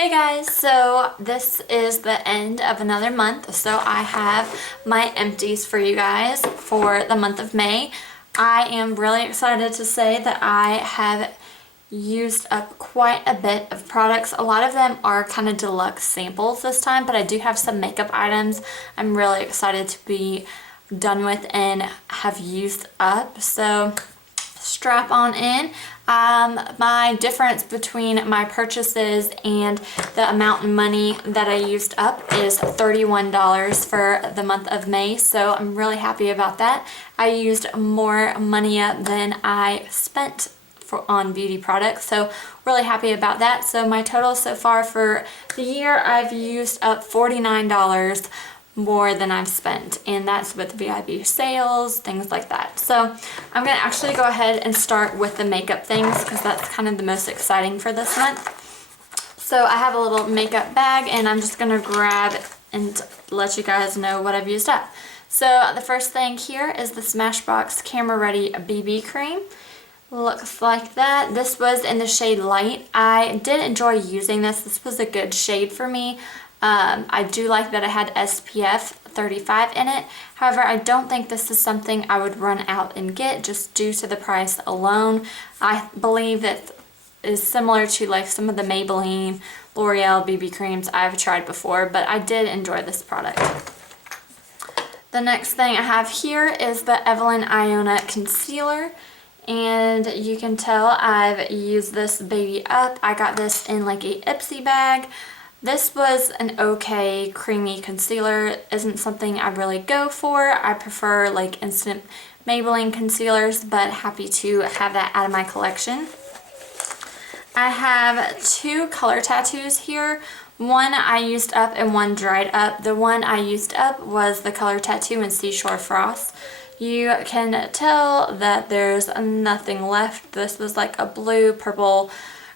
Hey guys, so this is the end of another month, so I have my empties for you guys for the month of May. I am really excited to say that I have used up quite a bit of products. A lot of them are kind of deluxe samples this time, but I do have some makeup items I'm really excited to be done with and have used up, so strap on in. My difference between my purchases and the amount of money that I used up is $31 for the month of May, so I'm really happy about that. I used more money up than I spent on beauty products, so really happy about that. So my total so far for the year, I've used up $49 more than I've spent, and that's with VIP sales, things like that. So I'm gonna actually go ahead and start with the makeup things because that's kind of the most exciting for this month. So I have a little makeup bag and I'm just gonna grab and let you guys know what I've used up. So the first thing here is the Smashbox Camera Ready BB Cream. Looks like that. This was in the shade Light. I did enjoy using this. This was a good shade for me. I do like that it had SPF 35 in it. However, I don't think this is something I would run out and get just due to the price alone. I believe that is similar to like some of the Maybelline, L'Oreal BB creams I've tried before, but I did enjoy this product. The next thing I have here is the Evelyn Iona Concealer. And you can tell I've used this baby up. I got this in like a Ipsy bag. This was an okay creamy concealer. Isn't something I really go for. I prefer like instant Maybelline concealers, but happy to have that out of my collection. I have two color tattoos here. One I used up and one dried up. The one I used up was the color tattoo in Seashore Frost. You can tell that there's nothing left. This was like a blue, purple,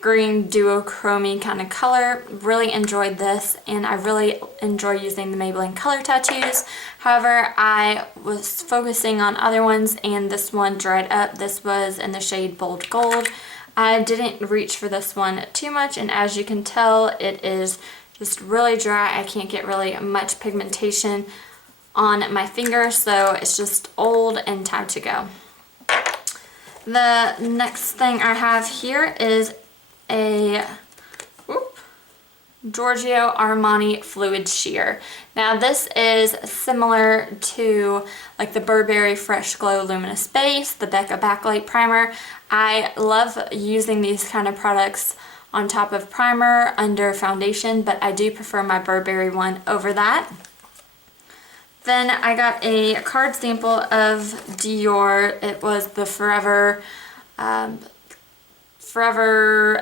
green duochrome kind of color. Really enjoyed this, and I really enjoy using the Maybelline color tattoos. However, I was focusing on other ones and this one dried up. This was in the shade Bold Gold. I didn't reach for this one too much, and as you can tell, it is just really dry. I can't get really much pigmentation on my finger, so it's just old and time to go. The next thing I have here is a Giorgio Armani Fluid Sheer. Now this is similar to like the Burberry Fresh Glow Luminous Base, the Becca Backlight Primer. I love using these kind of products on top of primer under foundation, but I do prefer my Burberry one over that. Then I got a card sample of Dior. It was the Forever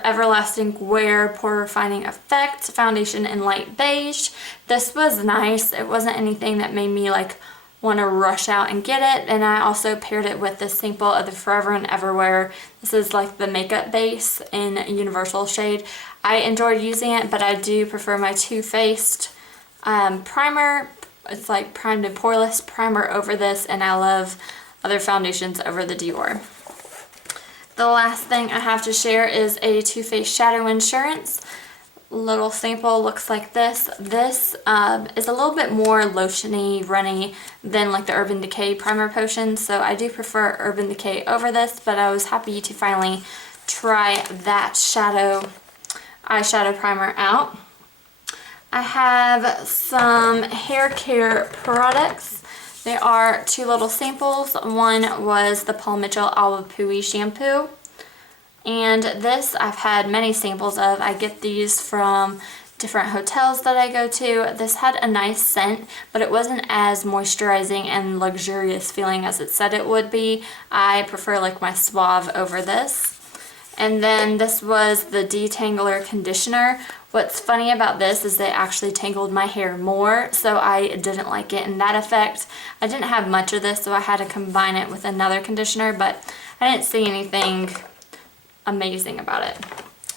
Everlasting Wear Pore Refining Effect Foundation in Light Beige. This was nice. It wasn't anything that made me like want to rush out and get it. And I also paired it with the sample of the Forever and Everwear. This is like the makeup base in Universal shade. I enjoyed using it, but I do prefer my Too Faced primer. It's like primed and poreless primer over this, and I love other foundations over the Dior. The last thing I have to share is a Too Faced Shadow Insurance. Little sample looks like this. This is a little bit more lotiony, runny than like the Urban Decay Primer Potion, so I do prefer Urban Decay over this, but I was happy to finally try that eyeshadow primer out. I have some hair care products. There are two little samples. One was the Paul Mitchell Awapuhi shampoo. And this I've had many samples of. I get these from different hotels that I go to. This had a nice scent, but it wasn't as moisturizing and luxurious feeling as it said it would be. I prefer like my Suave over this. And then this was the Detangler conditioner. What's funny about this is they actually tangled my hair more, so I didn't like it in that effect. I didn't have much of this, so I had to combine it with another conditioner, but I didn't see anything amazing about it.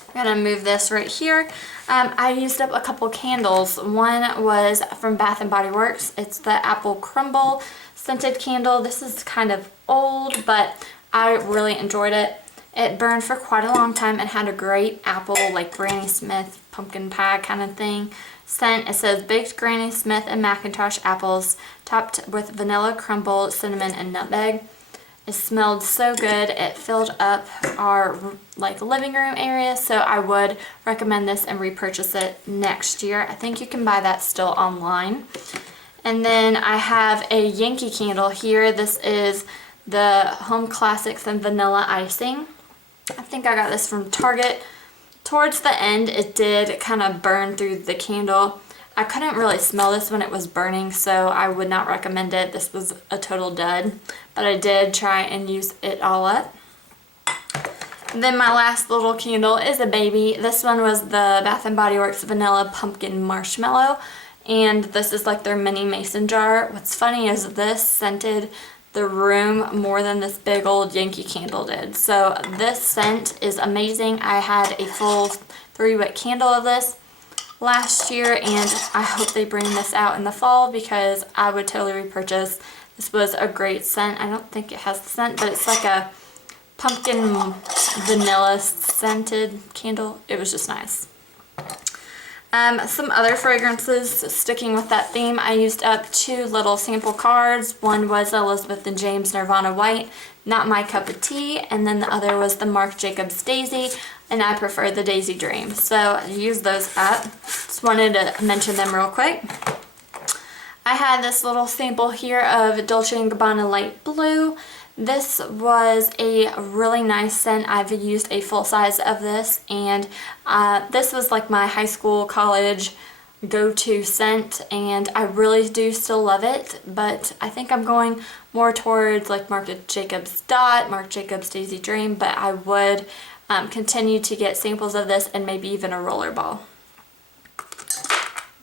I'm gonna move this right here. I used up a couple candles. One was from Bath & Body Works. It's the Apple Crumble scented candle. This is kind of old, but I really enjoyed it. It burned for quite a long time and had a great apple, like Granny Smith pumpkin pie kind of thing scent. It says baked Granny Smith and Macintosh apples topped with vanilla, crumble, cinnamon, and nutmeg. It smelled so good. It filled up our like living room area, so I would recommend this and repurchase it next year. I think you can buy that still online. And then I have a Yankee candle here. This is the Home Classics and Vanilla Icing. I think I got this from Target. Towards the end, it did kind of burn through the candle. I couldn't really smell this when it was burning, so I would not recommend it. This was a total dud, but I did try and use it all up. And then my last little candle is a baby. This one was the Bath & Body Works Vanilla Pumpkin Marshmallow, and this is like their mini mason jar. What's funny is this scented the room more than this big old Yankee candle did. So this scent is amazing. I had a full 3-wick candle of this last year, and I hope they bring this out in the fall because I would totally repurchase. This was a great scent. I don't think it has the scent, but it's like a pumpkin vanilla scented candle. It was just nice. Some other fragrances, sticking with that theme, I used up 2 little sample cards. One was Elizabeth and James Nirvana White, not my cup of tea, and then the other was the Marc Jacobs Daisy, and I prefer the Daisy Dream. So I used those up. Just wanted to mention them real quick. I had this little sample here of Dolce & Gabbana Light Blue. This was a really nice scent. I've used a full size of this, and this was like my high school, college go-to scent, and I really do still love it, but I think I'm going more towards like Marc Jacobs Dot, Marc Jacobs Daisy Dream, but I would continue to get samples of this and maybe even a rollerball.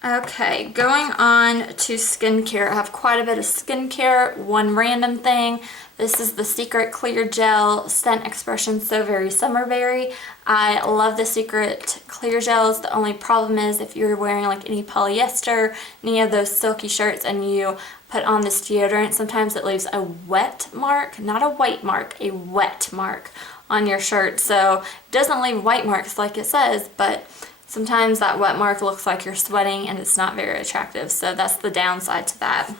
Okay, going on to skincare. I have quite a bit of skincare. One random thing. This is the Secret Clear Gel Scent Expression So Very Summerberry. I love the Secret Clear Gels. The only problem is if you're wearing like any polyester, any of those silky shirts, and you put on this deodorant, sometimes it leaves a wet mark, not a white mark, a wet mark on your shirt. So it doesn't leave white marks like it says, but sometimes that wet mark looks like you're sweating and it's not very attractive. So that's the downside to that.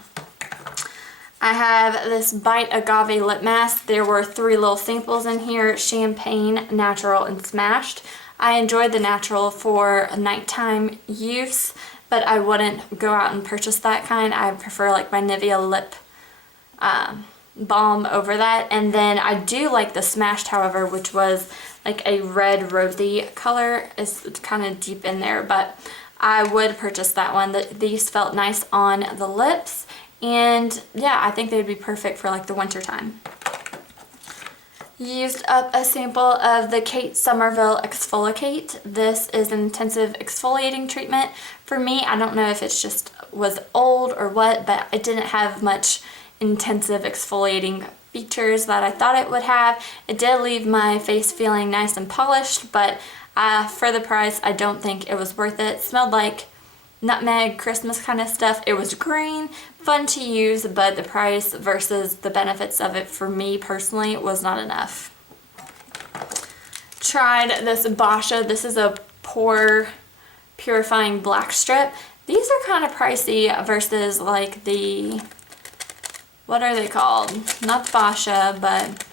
I have this Bite Agave lip mask. There were 3 little samples in here: champagne, natural, and smashed. I enjoyed the natural for nighttime use, but I wouldn't go out and purchase that kind. I prefer like my Nivea lip balm over that. And then I do like the smashed, however, which was like a red rosy color. It's kind of deep in there, but I would purchase that one. These felt nice on the lips. And yeah, I think they'd be perfect for like the winter time. Used up a sample of the Kate Sommerville Exfolikate. This is an intensive exfoliating treatment. For me, I don't know if it's just was old or what, but it didn't have much intensive exfoliating features that I thought it would have. It did leave my face feeling nice and polished, but for the price, I don't think it was worth it. It smelled like nutmeg, Christmas kind of stuff. It was green, fun to use, but the price versus the benefits of it for me personally was not enough. Tried this Boscia. This is a pore purifying black strip. These are kind of pricey versus like the, what are they called? Not the Boscia, but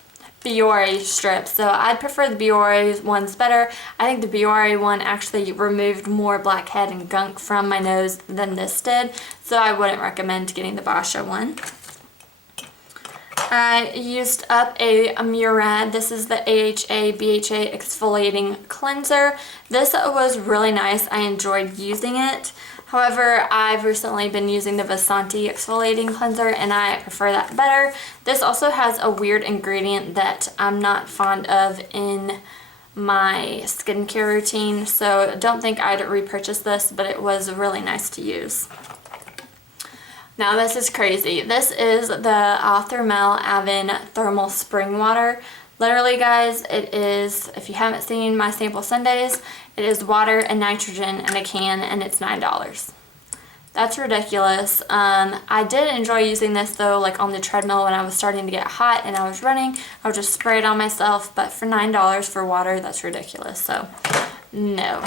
Biore strips. So I'd prefer the Biore ones better. I think the Biore one actually removed more blackhead and gunk from my nose than this did, so I wouldn't recommend getting the Boscia one. I used up a Murad. This is the AHA BHA exfoliating cleanser. This was really nice. I enjoyed using it. However, I've recently been using the Vasanti exfoliating cleanser and I prefer that better. This also has a weird ingredient that I'm not fond of in my skincare routine, so don't think I'd repurchase this, but it was really nice to use. Now this is crazy. This is the Thermal Avene Thermal Spring Water. Literally, guys, it is, if you haven't seen my sample sundaes, it is water and nitrogen in a can, and it's $9. That's ridiculous. I did enjoy using this though, like on the treadmill when I was starting to get hot and I was running. I would just spray it on myself, but for $9 for water, that's ridiculous. So, no.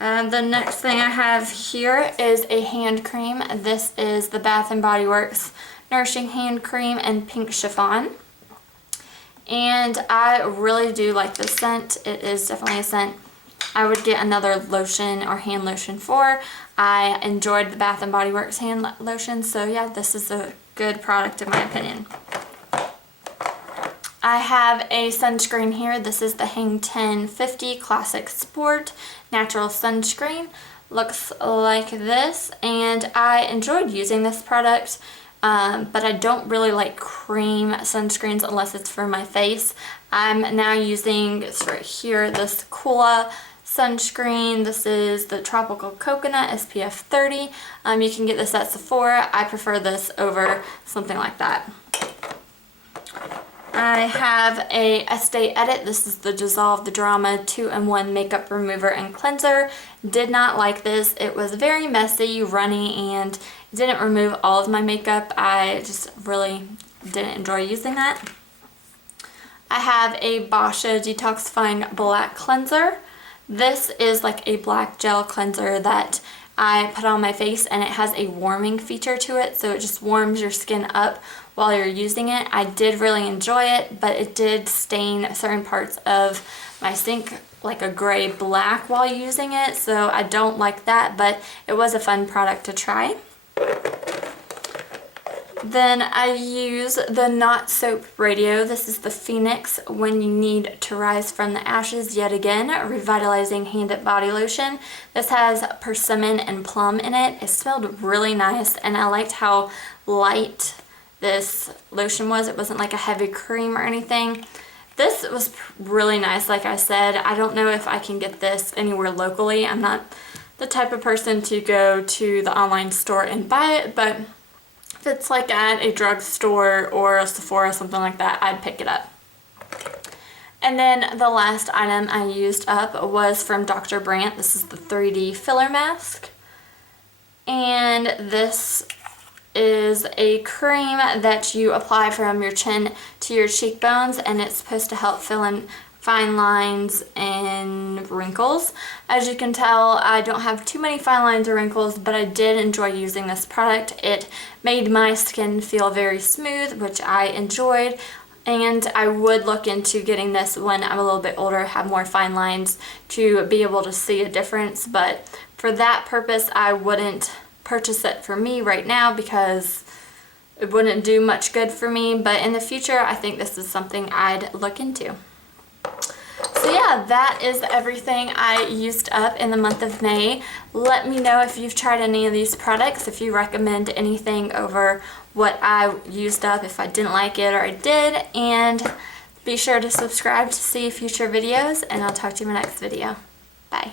The next thing I have here is a hand cream. This is the Bath & Body Works Nourishing Hand Cream in Pink Chiffon. And I really do like this scent. It is definitely a scent I would get another lotion or hand lotion for. I enjoyed the Bath & Body Works hand lotion, so yeah, this is a good product in my opinion. I have a sunscreen here. This is the Hang 1050 Classic Sport Natural Sunscreen. Looks like this, and I enjoyed using this product, but I don't really like cream sunscreens unless it's for my face. I'm now using, it's right here, this Kula sunscreen. This is the Tropical Coconut SPF 30. You can get this at Sephora. I prefer this over something like that. I have a Estee Edit. This is the Dissolve the Drama 2-in-1 Makeup Remover and Cleanser. Did not like this. It was very messy, runny, and didn't remove all of my makeup. I just really didn't enjoy using that. I have a Boscia Detoxifying Black Cleanser. This is like a black gel cleanser that I put on my face, and it has a warming feature to it, so it just warms your skin up while you're using it. I did really enjoy it, but it did stain certain parts of my sink like a gray black while using it, so I don't like that, but it was a fun product to try. Then I use the Not Soap Radio. This is the Phoenix When You Need to Rise from the Ashes Yet Again Revitalizing Hand and Body Lotion. This has persimmon and plum in it. It smelled really nice, and I liked how light this lotion was. It wasn't like a heavy cream or anything. This was really nice, like I said. I don't know if I can get this anywhere locally. I'm not the type of person to go to the online store and buy it, but if it's like at a drugstore or a Sephora, something like that, I'd pick it up. And then the last item I used up was from Dr. Brandt. This is the 3D Filler Mask. And this is a cream that you apply from your chin to your cheekbones, and it's supposed to help fill in fine lines and wrinkles. As you can tell, I don't have too many fine lines or wrinkles, but I did enjoy using this product. It made my skin feel very smooth, which I enjoyed, and I would look into getting this when I'm a little bit older, have more fine lines, to be able to see a difference. But for that purpose, I wouldn't purchase it for me right now because it wouldn't do much good for me, but in the future I think this is something I'd look into. So yeah, that is everything I used up in the month of May. Let me know if you've tried any of these products, if you recommend anything over what I used up, if I didn't like it or I did, and be sure to subscribe to see future videos, and I'll talk to you in my next video. Bye.